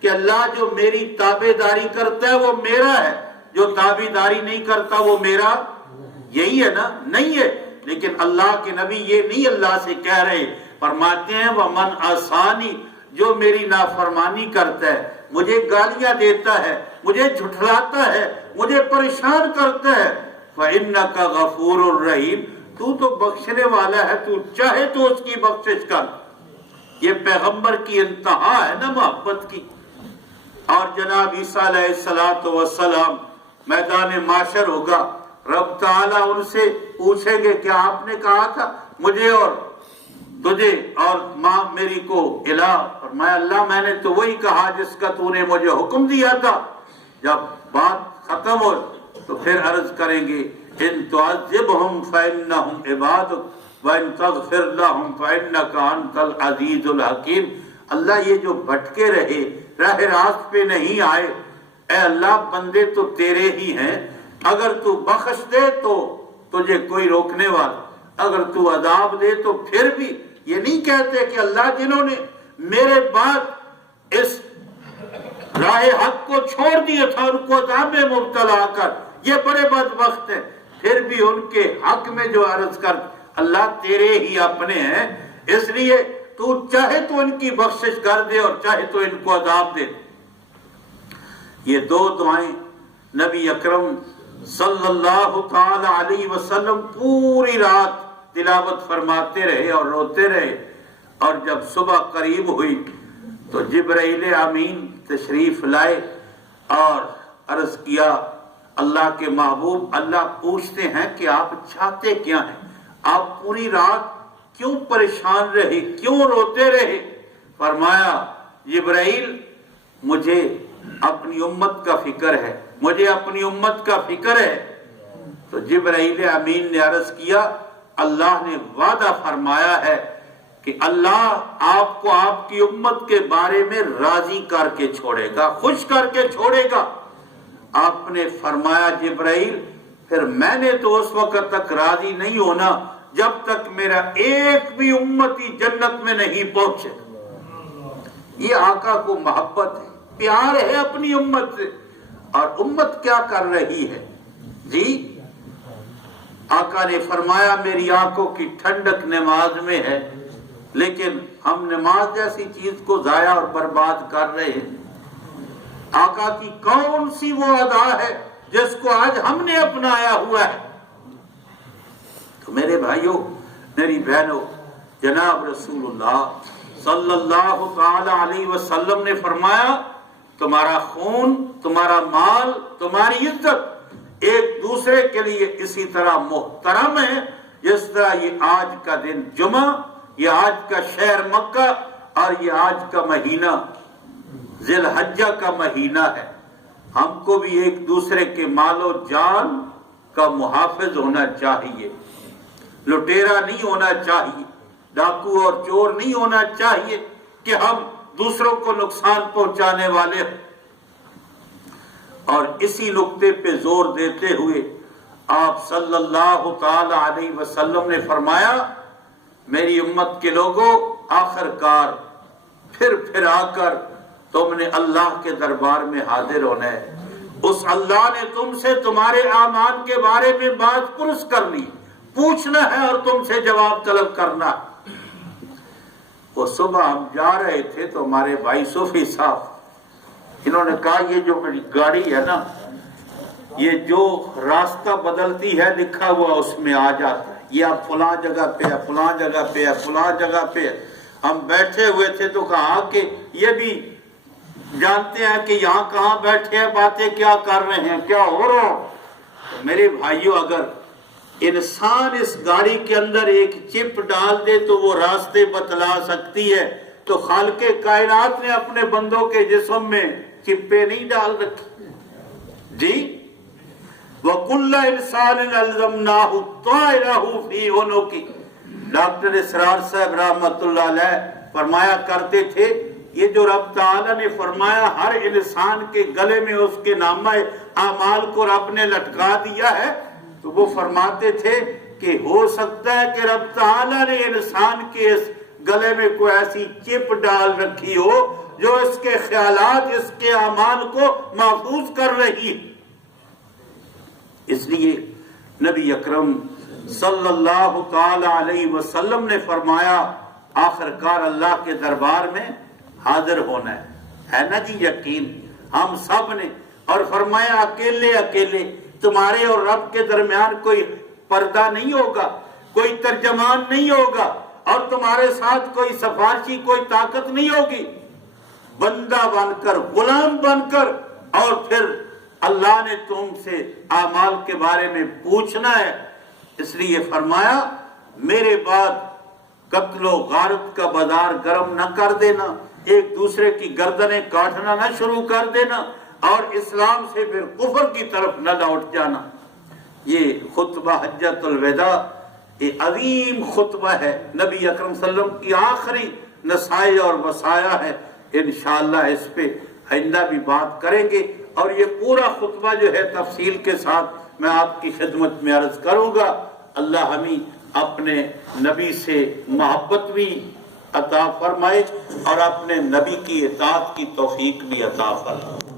کہ اللہ جو میری تابع داری کرتا ہے وہ میرا ہے، جو تابع داری نہیں کرتا وہ میرا یہی ہے نا؟ نہیں ہے۔ لیکن اللہ کے نبی یہ نہیں اللہ سے کہہ رہے، فرماتے ہیں وَمَنْ عَصَانِي، جو میری نافرمانی کرتا ہے، مجھے گالیاں دیتا ہے، مجھے جھٹلاتا ہے، مجھے پریشان کرتا ہے، فَإِنَّكَ غَفُورٌ رَحِيمٌ، تو تو بخشنے والا ہے، تو چاہے تو اس کی بخشش کر۔ یہ پیغمبر کی انتہا ہے نا محبت کی۔ اور جناب عیسیٰ علیہ السلام میدان معاشر ہوگا، رب تعالیٰ ان سے پوچھیں گے کہ آپ نے کہا تھا مجھے اور تجھے اور ماں میری کو الہ، فرمایا اللہ میں نے تو وہی کہا جس کا تو نے مجھے حکم دیا تھا۔ جب بات ختم ہو تو پھر عرض کریں گے ان تعذبہم فإنہم عبادک وإن تغفر لہم فإنک انت العزیز الحکیم۔ اللہ یہ جو بھٹکے رہے، راہ راست پہ نہیں آئے، اے اللہ بندے تو تیرے ہی ہیں، اگر تو بخش دے تو تجھے کوئی روکنے والا، اگر تو عذاب دے تو پھر بھی یہ نہیں کہتے کہ اللہ جنہوں نے میرے بعد اس راہ حق کو چھوڑ دیا تھا ان کو عذاب میں مبتلا کر، یہ بڑے بدبخت ہیں، پھر بھی ان کے حق میں جو عرض کر اللہ تیرے ہی اپنے ہیں، اس لیے تو چاہے تو ان کی بخشش کر دے اور چاہے تو ان کو عذاب دے۔ یہ دو دعائیں نبی اکرم صلی اللہ تعالی علیہ وسلم پوری رات تلاوت فرماتے رہے اور روتے رہے، اور جب صبح قریب ہوئی تو جبرائیل امین تشریف لائے اور عرض کیا اللہ کے محبوب، اللہ پوچھتے ہیں کہ آپ چاہتے کیا ہیں؟ آپ پوری رات کیوں پریشان رہے، کیوں روتے رہے؟ فرمایا جبرائیل مجھے اپنی امت کا فکر ہے، مجھے اپنی امت کا فکر ہے۔ تو جبرائیل امین نے عرض کیا اللہ نے وعدہ فرمایا ہے کہ اللہ آپ کو آپ کی امت کے بارے میں راضی کر کے چھوڑے گا، خوش کر کے چھوڑے گا۔ آپ نے فرمایا جبرائیل پھر میں نے تو اس وقت تک راضی نہیں ہونا جب تک میرا ایک بھی امتی جنت میں نہیں پہنچے۔ یہ آقا کو محبت ہے، پیار ہے اپنی امت سے۔ اور امت کیا کر رہی ہے جی؟ آقا نے فرمایا میری آنکھوں کی ٹھنڈک نماز میں ہے، لیکن ہم نماز جیسی چیز کو ضائع اور برباد کر رہے ہیں۔ آقا کی کون سی وہ ادا ہے جس کو آج ہم نے اپنایا ہوا ہے؟ تو میرے بھائیوں، میری بہنوں، جناب رسول اللہ صلی اللہ تعالی علیہ وسلم نے فرمایا تمہارا خون، تمہارا مال، تمہاری عزت ایک دوسرے کے لیے اسی طرح محترم ہے جس طرح یہ آج کا دن جمعہ، یہ آج کا شہر مکہ اور یہ آج کا مہینہ ذی الحجہ کا مہینہ ہے۔ ہم کو بھی ایک دوسرے کے مال و جان کا محافظ ہونا چاہیے، لٹیرا نہیں ہونا چاہیے، ڈاکو اور چور نہیں ہونا چاہیے کہ ہم دوسروں کو نقصان پہنچانے والے ہیں۔ اور اسی نقطے پہ زور دیتے ہوئے آپ صلی اللہ تعالی علیہ وسلم نے فرمایا میری امت کے لوگوں، آخر کار پھر آ کر تم نے اللہ کے دربار میں حاضر ہونا ہے۔ اس اللہ نے تم سے تمہارے اعمال کے بارے میں بات پرس کر لی، پوچھنا ہے اور تم سے جواب طلب کرنا۔ وہ صبح ہم جا رہے تھے تو ہمارے بھائی صوفی صاحب انہوں نے کہا یہ جو میری گاڑی ہے نا، یہ جو راستہ بدلتی ہے لکھا ہوا اس میں آ جاتا ہے، یہ اب فلاں جگہ پہ ہے، فلاں جگہ پہ ہے، فلاں جگہ پہ ہے۔ ہم بیٹھے ہوئے تھے تو کہا کہ یہ بھی جانتے ہیں کہ یہاں کہاں بیٹھے ہیں، باتیں کیا کر رہے ہیں، کیا ہو رہا ہے۔ میرے بھائیوں، اگر انسان اس گاڑی کے اندر ایک چپ ڈال دے تو وہ راستے بتلا سکتی ہے، تو خالق کائنات نے اپنے بندوں کے جسم میں چپے نہیں ڈال رکھی جی؟ وَكُلَّ إِنسَانٍ أَلْزَمْنَاهُ طَائِرَهُ فِي عُنُقِهِ۔ ڈاکٹر اسرار صاحب رحمۃ اللہ علیہ فرمایا کرتے تھے یہ جو رب تعالیٰ نے فرمایا ہر انسان کے گلے میں اس کے نامہ اعمال کو رب نے لٹکا دیا ہے، تو وہ فرماتے تھے کہ ہو سکتا ہے کہ رب تعالیٰ نے انسان کے اس گلے میں کوئی ایسی چپ ڈال رکھی ہو جو اس کے خیالات، اس کے اعمال کو محفوظ کر رہی ہے۔ اس لیے نبی اکرم صلی اللہ تعالی علیہ وسلم نے فرمایا آخرکار اللہ کے دربار میں حاضر ہونا ہے نا جی یقین ہم سب نے، اور فرمایا اکیلے اکیلے تمہارے اور رب کے درمیان کوئی پردہ نہیں ہوگا، کوئی ترجمان نہیں ہوگا، اور تمہارے ساتھ کوئی سفارشی، کوئی طاقت نہیں ہوگی، بندہ بن کر، غلام بن کر، اور پھر اللہ نے تم سے اعمال کے بارے میں پوچھنا ہے۔ اس لیے فرمایا میرے بعد قتل و غارت کا بازار گرم نہ کر دینا، ایک دوسرے کی گردنیں کاٹنا نہ شروع کر دینا، اور اسلام سے پھر کفر کی طرف نہ لوٹ جانا۔ یہ خطبہ حجۃ الوداع یہ عظیم خطبہ ہے، نبی اکرم صلی اللہ علیہ وسلم کی آخری نصائح اور وصایا ہے۔ انشاءاللہ اس پہ آئندہ بھی بات کریں گے، اور یہ پورا خطبہ جو ہے تفصیل کے ساتھ میں آپ کی خدمت میں عرض کروں گا۔ اللہ ہمیں اپنے نبی سے محبت بھی عطا فرمائے اور اپنے نبی کی اطاعت کی توفیق بھی عطا فرمائے۔